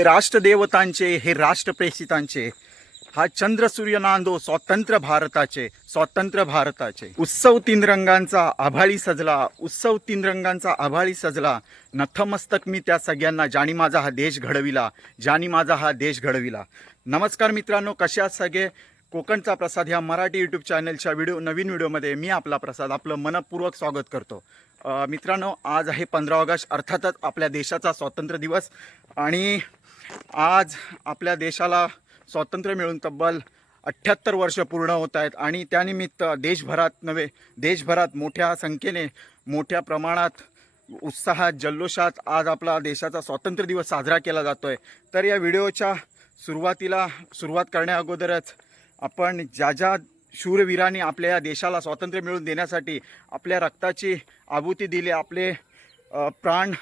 हे राष्ट्रदेवतांचे हे राष्ट्रप्रेषितांचे हा चंद्र सूर्य नांदो स्वतंत्र भारताचे स्वतंत्र भारताचे. उत्सव तीन रंगांचा आभाळी सजला उत्सव तीन रंगांचा आभाळी सजला. नथमस्तक मी त्या सगळ्यांना ज्यानी माझा हा देश घडविला ज्यानी माझा हा देश घडविला. नमस्कार मित्रांनो कशा सगळे? कोकणचा प्रसाद ह्या मराठी यूट्यूब चॅनलच्या व्हिडिओ नवीन व्हिडिओमध्ये मी आपला प्रसाद आपलं मनपूर्वक स्वागत करतो. मित्रांनो आज आहे पंधरा ऑगस्ट अर्थातच आपल्या देशाचा स्वातंत्र्य दिवस. आणि आज आपल्या देशाला स्वातंत्र्य मिळून तब्बल अठ्ठ्याहत्तर वर्ष पूर्ण होत आहेत आणि त्यानिमित्त देशभरात नव्हे देशभरात मोठ्या संख्येने मोठ्या प्रमाणात उत्साहात जल्लोषात आज आपला देशाचा स्वातंत्र्य दिवस साजरा केला जातो आहे तर या व्हिडिओच्या सुरुवातीला सुरुवात करण्या अगोदरच आपण ज्या ज्या शूरवीरांनी आपल्या या देशाला स्वातंत्र्य मिळवून देण्यासाठी आपल्या रक्ताची आहुती दिली आपले प्राण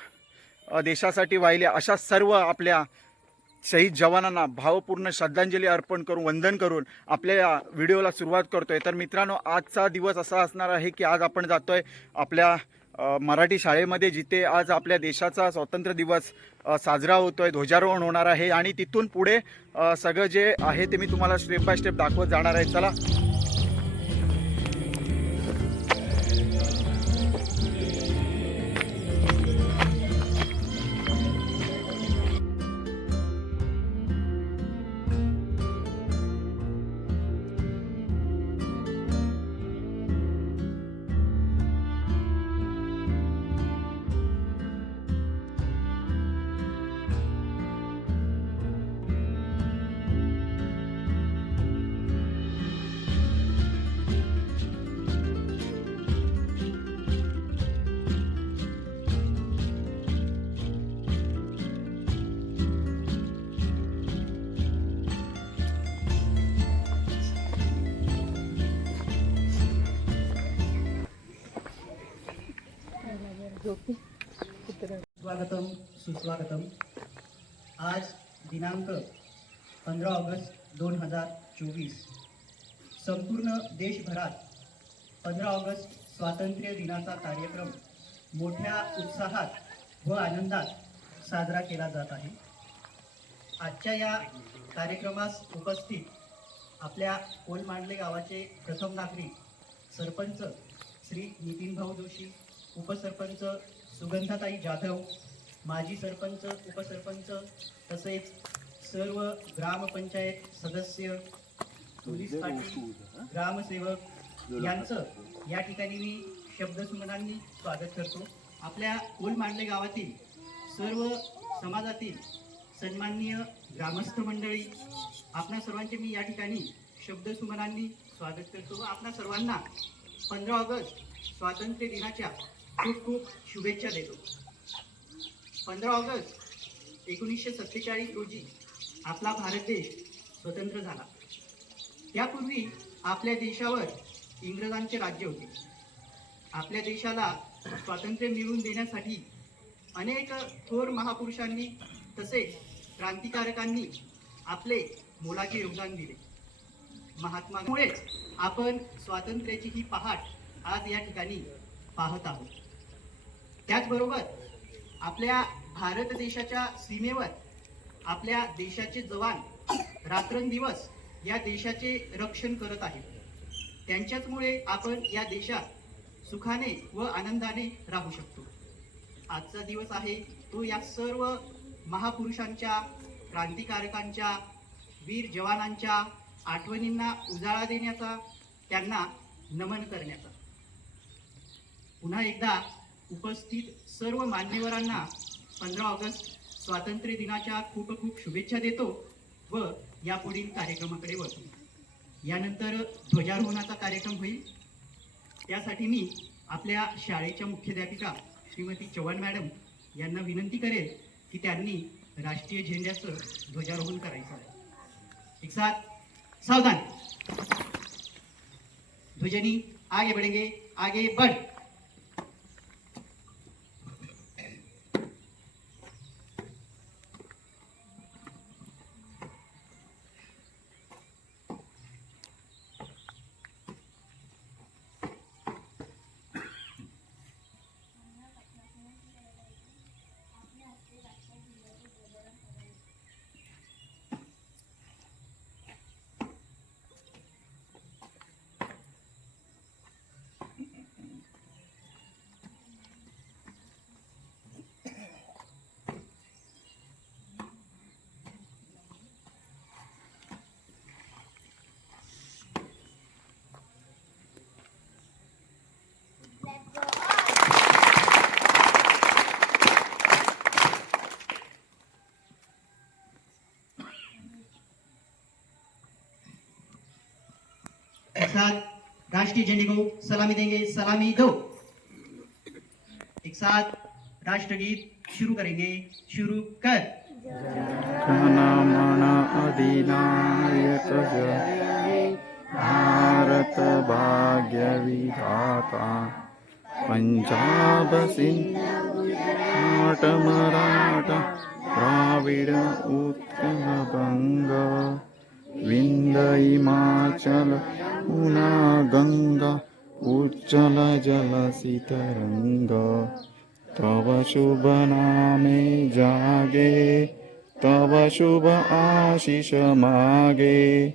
देशासाठी वाहिले अशा सर्व आपल्या शहीद जवानांना भावपूर्ण श्रद्धांजली अर्पण करून वंदन करून आपल्या या व्हिडिओला सुरुवात करतोय. तर मित्रांनो आजचा दिवस असा असणार आहे की आज आपण जातोय आपल्या मराठी शाळेमध्ये जिथे आज आपल्या देशाचा स्वातंत्र्य दिवस साजरा साजरा होतोय ध्वजारोहण होणार आहे. आणि तिथून पुढे सगळं जे आहे ते मी तुम्हाला स्टेप बाय स्टेप दाखवत जाणार आहे. चला. स्वागतम सुस्वागतम. आज दिनांक पंधरा ऑगस्ट दोन हजार चोवीस. संपूर्ण देशभरात पंधरा ऑगस्ट स्वातंत्र्य दिनाचा कार्यक्रम मोठ्या उत्साहात व आनंदात साजरा केला जात आहे. आजच्या या कार्यक्रमास उपस्थित आपल्या कोलमांडले गावाचे प्रथम नागरिक सरपंच श्री नितीनभाऊ जोशी उपसरपंच सुगंधाताई जाधव माजी सरपंच उपसरपंच तसेच सर्व ग्रामपंचायत सदस्य पोलीस पाटील ग्रामसेवक यांचं या ठिकाणी मी शब्दसुमनांनी स्वागत करतो. आपल्या कोलमांडले गावातील सर्व समाजातील सन्माननीय ग्रामस्थ मंडळी आपणा सर्वांचे मी या ठिकाणी शब्दसुमनांनी स्वागत करतो. व आपणा सर्वांना पंधरा ऑगस्ट स्वातंत्र्य दिनाच्या खूप खूप शुभेच्छा देतो. पंधरा ऑगस्ट एकोणीसशे सत्तेचाळीस रोजी आपला भारत देश स्वतंत्र झाला. त्यापूर्वी आपल्या देशावर इंग्रजांचे राज्य होते. आपल्या देशाला स्वातंत्र्य मिळवून देण्यासाठी अनेक थोर महापुरुषांनी तसेच क्रांतिकारकांनी आपले मोलाचे योगदान दिले. महात्मामुळेच आपण स्वातंत्र्याची ही पहाट आज या ठिकाणी पाहत आहोत. त्याचबरोबर आपल्या भारत देशाच्या सीमेवर आपल्या देशाचे जवान रात्रंदिवस या देशाचे रक्षण करत आहेत. त्यांच्याचमुळे आपण या देशात सुखाने व आनंदाने राहू शकतो. आजचा दिवस आहे तो या सर्व महापुरुषांच्या क्रांतिकारकांच्या वीर जवानांच्या आठवणींना उजाळा देण्याचा त्यांना नमन करण्याचा. पुन्हा एकदा उपस्थित सर्व मान्यवरांना पंधरा ऑगस्ट स्वातंत्र्य दिनाच्या खूप खूप शुभेच्छा देतो व या पुढील कार्यक्रमाकडे वळतो. यानंतर ध्वजारोहणाचा कार्यक्रम होईल. त्यासाठी मी आपल्या शाळेच्या मुख्याध्यापिका श्रीमती चव्हाण मॅडम यांना विनंती करेल की त्यांनी राष्ट्रीय झेंड्याचं ध्वजारोहण करायचं आहे. एक साथ सावधान. ध्वजनी आगे बढ़ेंगे आगे बढ़. राष्ट्रीय झंडे को सलामी देंगे, सलामी दो। एक साथ राष्ट्रगीत शुरू करेंगे, शुरू कर। भारत भाग्य विधाता पंजाब सिंध मराठ मराठा द्राविड उत्कल बंग विंद हिमाचल पुना गंगा उज्जल जल तरंग तव शुभ नामे जागे तव शुभ आशिष मागे।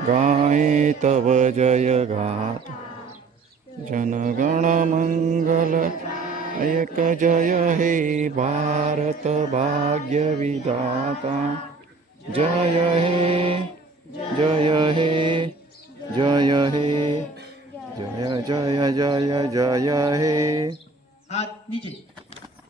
गाये तव जय गात जनगण मंगल एक जय हे भारत भाग्य विधाता। जय हे जय हे जय हे जय जय जय जय हे. हाथ नीचे.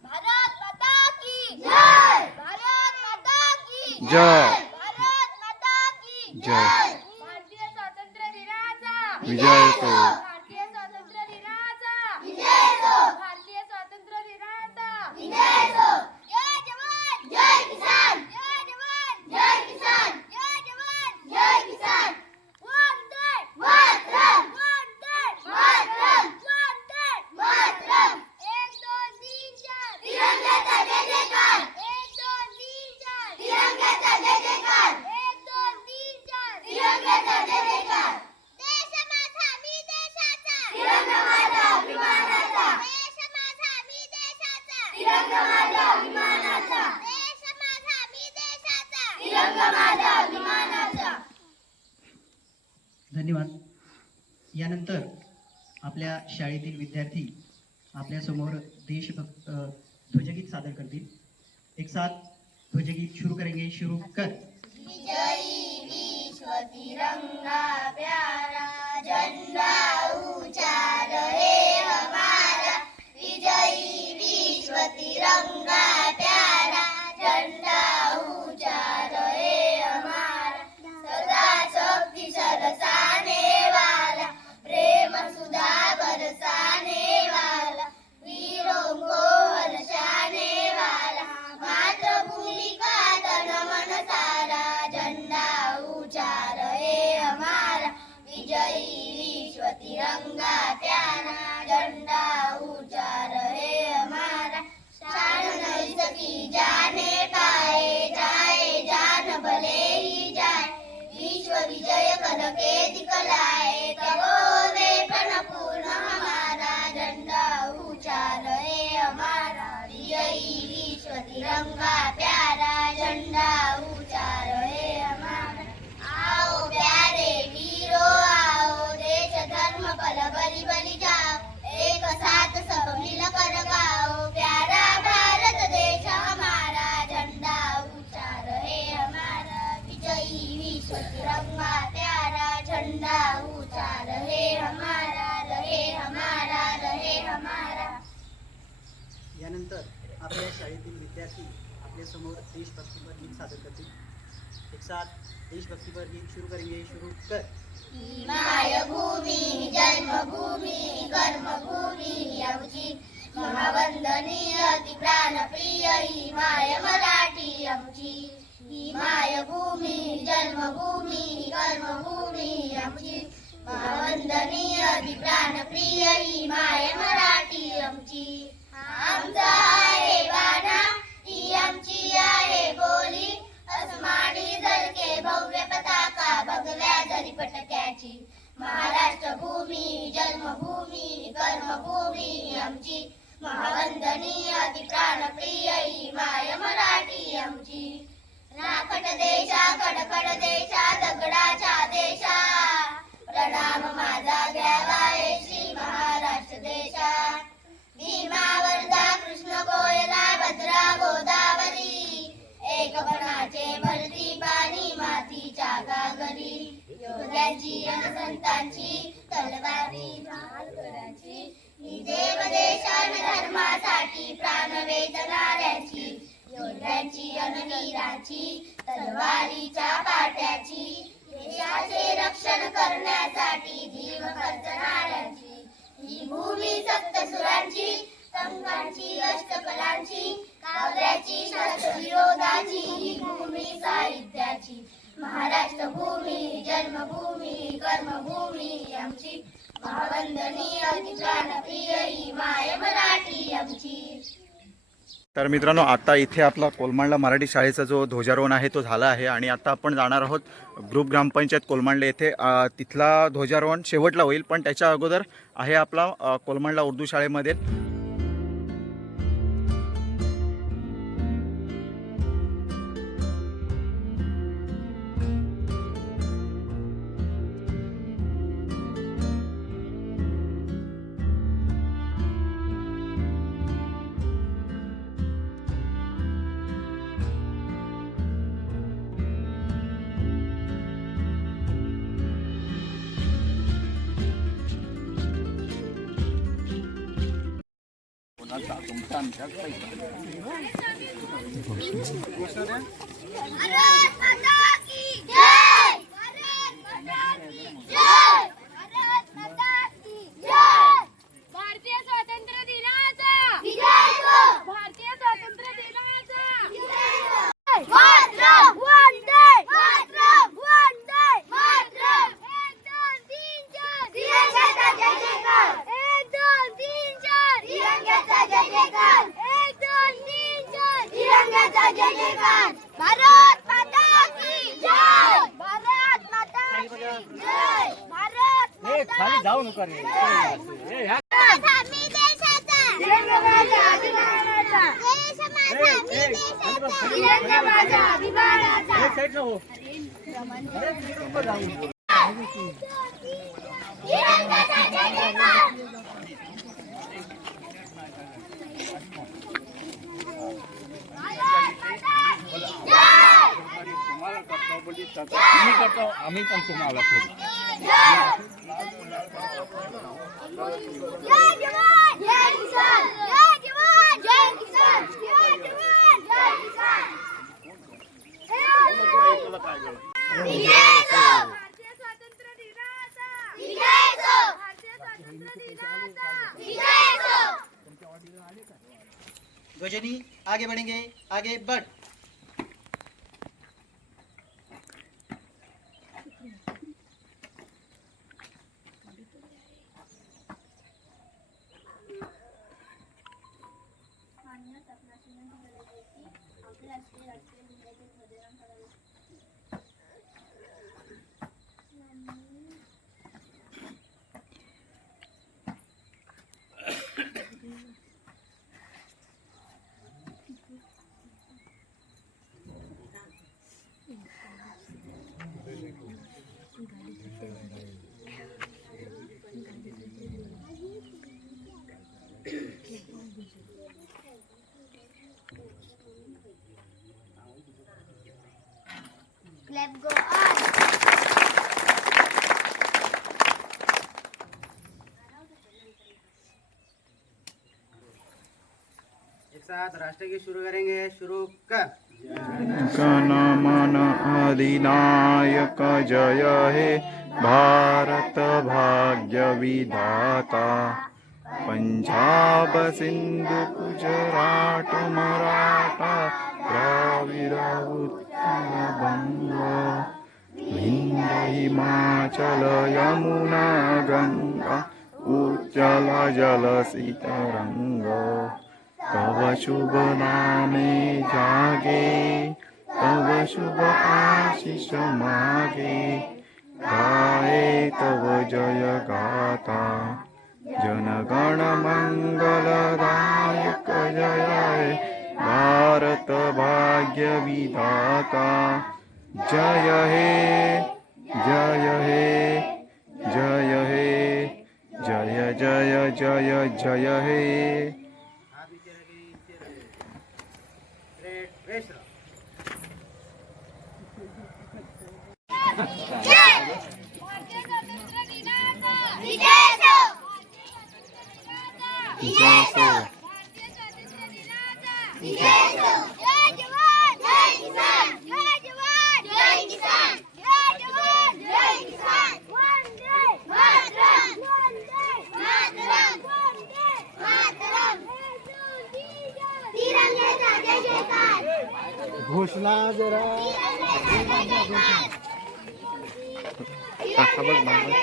भारत माता की जय! भारत माता की जय! भारत माता की जय! भारतीय स्वातंत्र्य दिनाचा! विजय असो. भारतीय स्वातंत्र्य दिनाचा विजय असो भारतीय स्वातंत्र्य दिनाचा विजय असो जय जवान जय किसान जय जवान जय किसान जय जवान जय किसान वंदे मातरम वंदे मातरम वंदे मातरम एक दोन तीन चार तिरंग्याचा जय जयकार एक दोन तीन चार तिरंग्याचा जय जयकार एक दोन तीन चार तिरंग्याचा जय जयकार देश माझा मी देशाचा तिरंगा माझा अभिमानाचा देश माझा मी देशाचा तिरंगा माझा अभिमानाचा देश माझा मी देशाचा तिरंगा माझा अभिमानाचा धन्यवाद यानंतर आपल्या शाळेतील विद्यार्थी आपल्यासमोर देशभक्त ध्वजगीत सादर करतील. एक साथ ध्वजगीत शुरू करेंगे शुरू कर. रहे हमारा रहे हमारा रहे हमारा. यानंतर आपल्या शाळेतील विद्यार्थी आपल्यासमोर देशभक्तीपर गीत सादर करतील. एक साथ देशभक्तीपर गीत शुरू करेंगे शुरू कर. मायभूमी जन्मभूमी कर्मभूमी आमची महावंदनीय ती प्राणप्रिय ही माय मराठी आमची. ही मायभूमी जन्मभूमी कर्मभूमी आमची वंदनीय ती प्राणप्रिय ही माय मराठी आमची. आमचा आहे बाणा ही आमची आहे बोली. अस्मानी जलके भव्य पताका बघल्या जरी पटक्याची. महाराष्ट्र भूमी जन्मभूमी कर्मभूमी आमची. महावंदनीय अति प्राणप्रिय ही माय मराठी आमची. राखट देशा कडकड देशा दगडाच्या देशा. प्रणाम माझा घ्यावा श्री महाराष्ट्र देशा भीमा वर्धा कृष्ण कोयना भद्रा गोदावरी. एक एकपणाचे भरती पाणी मातीच्या गागरी. योद्यांची अन संतांची तलवारी. ढाल करायची देव देशान धर्मासाठी प्राण वेदनाऱ्याची. योद्ध्यांची अन वीरांची तलवारीच्या पाट्याची. देशाचे रक्षण करण्यासाठी जीव खर्चणाऱ्यांची ही भूमी सप्तसुरांची संघांची अष्टकलांची काव्याची शास्त्रविरोधाची ही भूमी साहित्याची. महाराष्ट्र भूमी जन्मभूमी कर्मभूमी आमची महावंदनीय प्राणप्रिय ही माय मराठी आमची. तर मित्रांनो आता इथे आपला कोलमांडला मराठी शाळेचा जो ध्वजारोहण आहे तो झाला आहे. आणि आता आपण जाणार आहोत ग्रुप ग्रामपंचायत कोलमांडले. येथे तिथला ध्वजारोहण शेवटला होईल पण त्याच्या अगोदर आहे आपला कोलमांडला उर्दू शाळेमध्ये. 打中弹才可以。不是，不是的。तिरंग्याचा जय जयकार एक दोन तीन चार तिरंग्याचा जय जयकार भारत माता की जय भारत माता की जय भारत माता जाऊ नका मी देशाचा तिरंगा माझा अभिमानाचा देश माझा मी देशाचा तिरंगा माझा अभिमानाचा तिरंगाचा जय जयकार भारत माता की जय मी करतो आम्ही पण तुम्हाला करू जय जवान जय किसान जय जवान जय किसान जय जवान जय किसान भारतीय स्वातंत्र्य दिनाचा विजय असो भारतीय स्वातंत्र्य दिनाचा विजय असो ध्वजनी आगे बढ़ेंगे आगे बढ़। साथ शुरू करेंगे शुरू कर। अधिनायक जय हे भारत भाग्य विधाता। पंजाब सिंधु गुजराट मराठा द्राविड उत्कल बंग। हिमाचल यमुना गंगा उज्जल जल सीतरंग। तव शुभ नामे जागे, तव शुभ आशीष मागे। गाये तव जय गाता, जनगण मंगलदायक जय। हे भारत भाग्य विधाता, जय हे जय हे जय हे। जय जय जय जय हे। Jaisu Jaisu Jai Jawan Jai Kisan Jai Jawan Jai Kisan Jai Jawan Jai Kisan One day Mataram One day Mataram One day Mataram Tirang Neta Jai Jaikar घोषणा जरा কথা বল বাংলা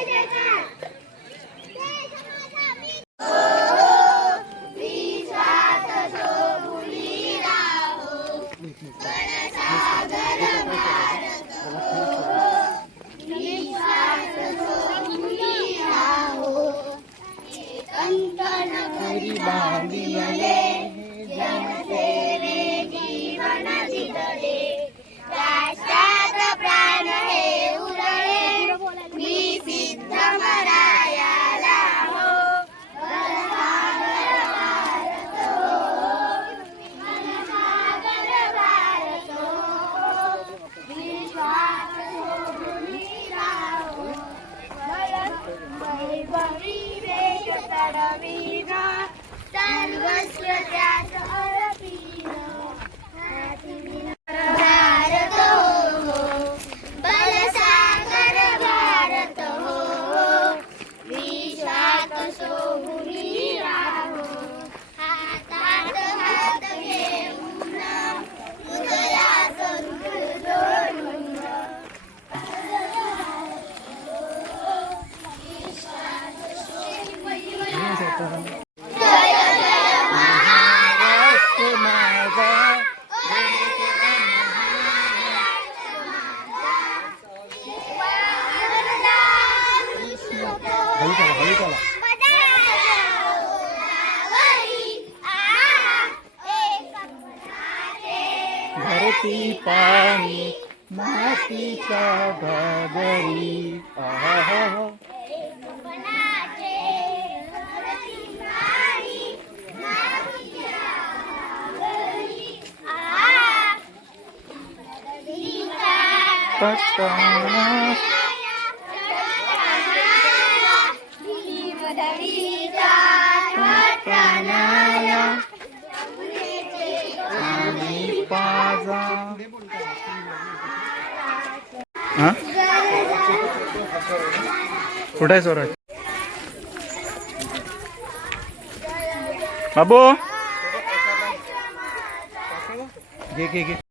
हळू चला हळू चला. धरती पाणी मातीचा भागरी आहा. कुठे आहे स्वराज? बाबू? घे घे घे.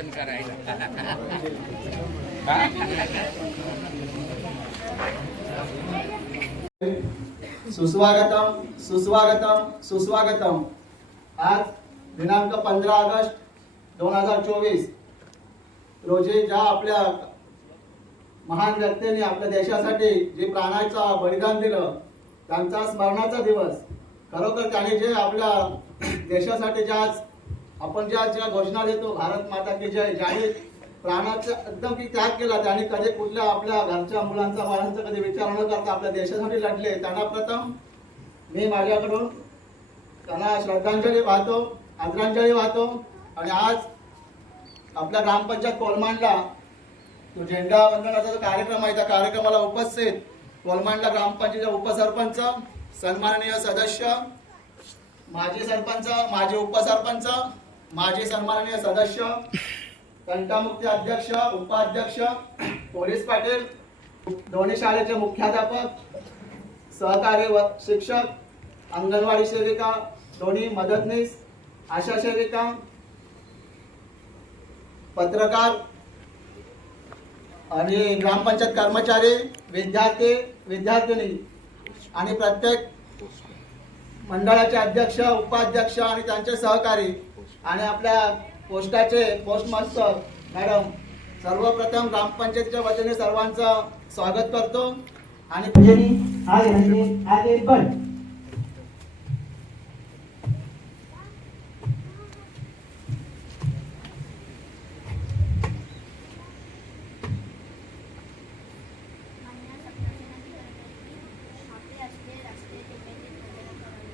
वाचन सुस्वागतम सुस्वागतम सुस्वागतम. आज दिनांक पंधरा ऑगस्ट दोन हजार चोवीस. रोजी ज्या आपल्या महान व्यक्तींनी आपल्या देशासाठी जे प्राणाचं बलिदान दिलं त्यांचा स्मरणाचा दिवस. खरोखर त्याने जे आपल्या देशासाठी ज्या आज आपण ज्या ज्या घोषणा देतो भारत माता की जय ज्याने प्राणाचा एकदम की त्याग केला त्याने कधी कुठल्या आपल्या घरच्या मुलांचा बाळांचा कधी विचार न करता आपल्या देशासाठी लढले. त्यांना प्रथम मी माझ्याकडून त्यांना श्रद्धांजली वाहतो आदरांजली वाहतो. आणि आज आपल्या ग्रामपंचायत कोलमांडला तो झेंडा वंदनाचा जो कार्यक्रम आहे त्या कार्यक्रमाला उपस्थित कोलमांडला ग्रामपंचायतीचे उपसरपंच सन्माननीय सदस्य माजी सरपंच माजी उपसरपंच माजी सन्माननीय सदस्य कंटामुक्ती अध्यक्ष उपाध्यक्ष पोलीस पाटील दोन्ही शाळेचे मुख्याध्यापक सहकारी व शिक्षक अंगणवाडी सेविका दोन्ही मदतनीस आशा सेविका पत्रकार आणि ग्रामपंचायत कर्मचारी विद्यार्थी विद्यार्थिनी आणि प्रत्येक मंडळाचे अध्यक्ष उपाध्यक्ष आणि त्यांचे सहकारी आणि आपल्या पोस्टाचे पोस्टमास्टर मॅडम सर्वप्रथम ग्रामपंचायतीच्या वतीने सर्वांचं स्वागत करतो. आणि भजनी आगे बढ़ मान्य सप्तशृंगी करण्याची आपले असले रस्ते टेकायचे प्रजन करावे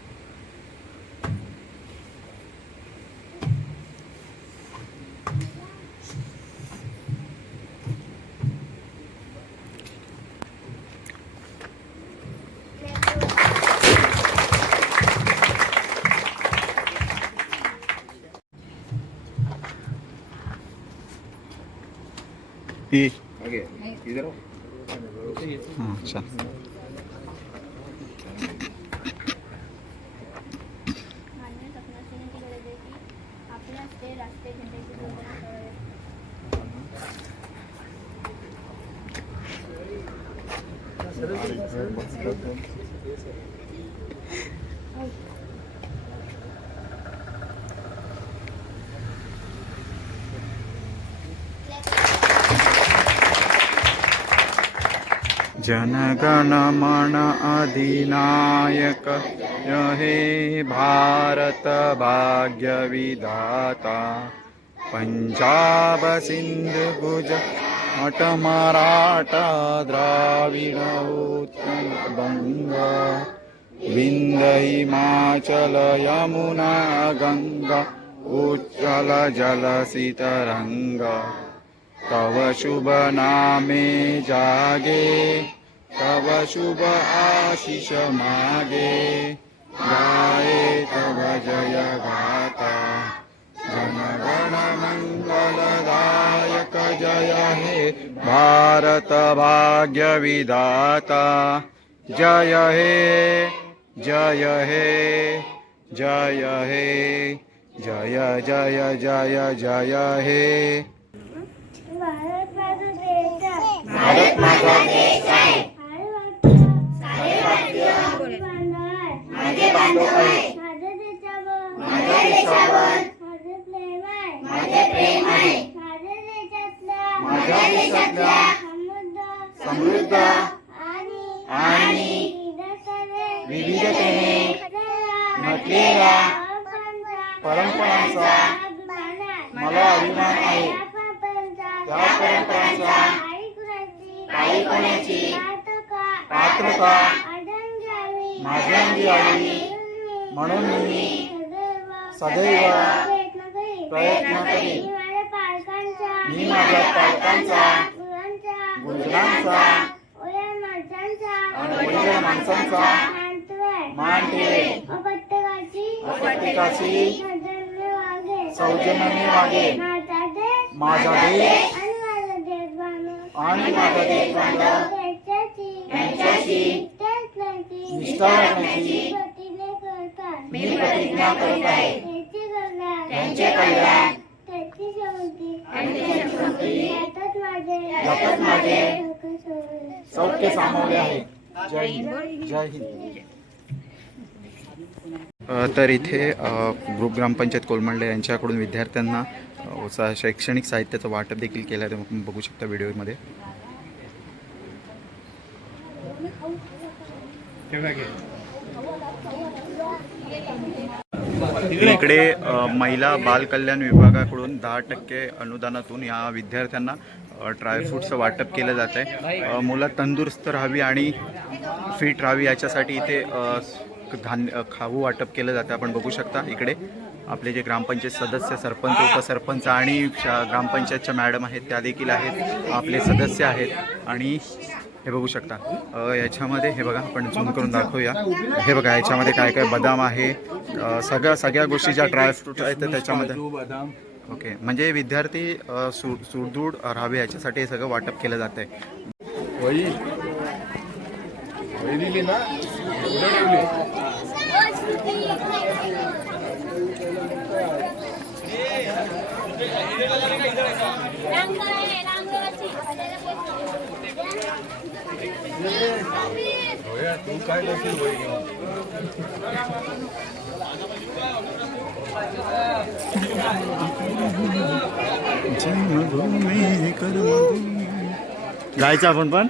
ही आगे इधर आओ। हां अच्छा जनगणमण अधिनायक। हे भारतभाग्यविधाता। पञ्जाब सिन्धु भुज मठ मराठ द्राविरौ गङ्गा बिन्दहि यमुना गा उज्जल जलसितरङ्ग तव शुभनामे जागे। तव शुभ आशिष मागे। गाये तव जय गाता। जनगण मंगलदायक जय हे भारत भाग्य विधाता। जय हे जय हे जय हे जय जय जय जय हे। भारत माझा देश आहे बांधव आहे. माझ्या देशावर. माझ्या देशावर. माझे प्रेम आहे. माझे प्रेम आहे. माझ्या देशातल्या. माझ्या समृद्ध. समृद्ध. आणि आणि विविधतेने. नटलेल्या परंपरांचा मला अभिमान आहे. त्या परंपरांचा काही कोणाची? पात्रता. माझ्यांदी यावी म्हणून मी सदैव प्रयत्न करीन. माझ्या मी माझ्या पालकांचा, गुरांचा गुजरांचा वडील माणसांचा आणि वडील माणसांचा मानतोय मान ठेवेन. व प्रत्येकाची प्रत्येकाची सदैव वागे सौजन्याने वागे. माझा देश माझा देश आणि माझा देश बांधव निष्ठा राखण्याची प्रतिज्ञा करतात. मी प्रतिज्ञा करत आहे. त्यांचे कल्याण. त्यांचे कल्याण. त्यांची शांती त्यांची शांती यातच माझे. यातच माझे. सुख सोहळे. सौख्य सामावले आहे. जय हिंद. जय हिंद. अ, तर इथे ग्रुप ग्रामपंचायत कोलमंडले यांच्याकडून विद्यार्थ्यांना शैक्षणिक साहित्याचं वाटप देखील केलं आहे. बघू शकता व्हिडिओमध्ये. इकडे महिला बाल कल्याण विभागाकडून दहा टक्के अनुदानातून या विद्यार्थ्यांना ड्रायफ्रूटचं वाटप केलं जात आहे मुलं तंदुरुस्त राहावी आणि फिट राहावी याच्यासाठी इथे धान्य खाऊ वाटप केलं जातं आपण बघू शकता इकडे आपले जे ग्रामपंचायत सदस्य सरपंच उपसरपंच आणि शा- ग्रामपंचायतच्या मॅडम आहेत त्या देखील आहेत. आपले सदस्य आहेत आणि हे बघू शकता. अ, याच्यामध्ये हे बघा आपण झूम करून दाखवूया. हे बघा याच्यामध्ये काय काय बदाम आहे. सगळ्या सगळ्या गोष्टी ज्या ड्रायफ्रूट आहेत त्या त्याच्यामध्ये बदाम. ओके म्हणजे विद्यार्थी सु सुदृढ राहावे याच्यासाठी हे सगळं वाटप केलं जात आहे वही वही दिली ना कुठे ठेवली होया तू काय करशील जायचं आपण पण?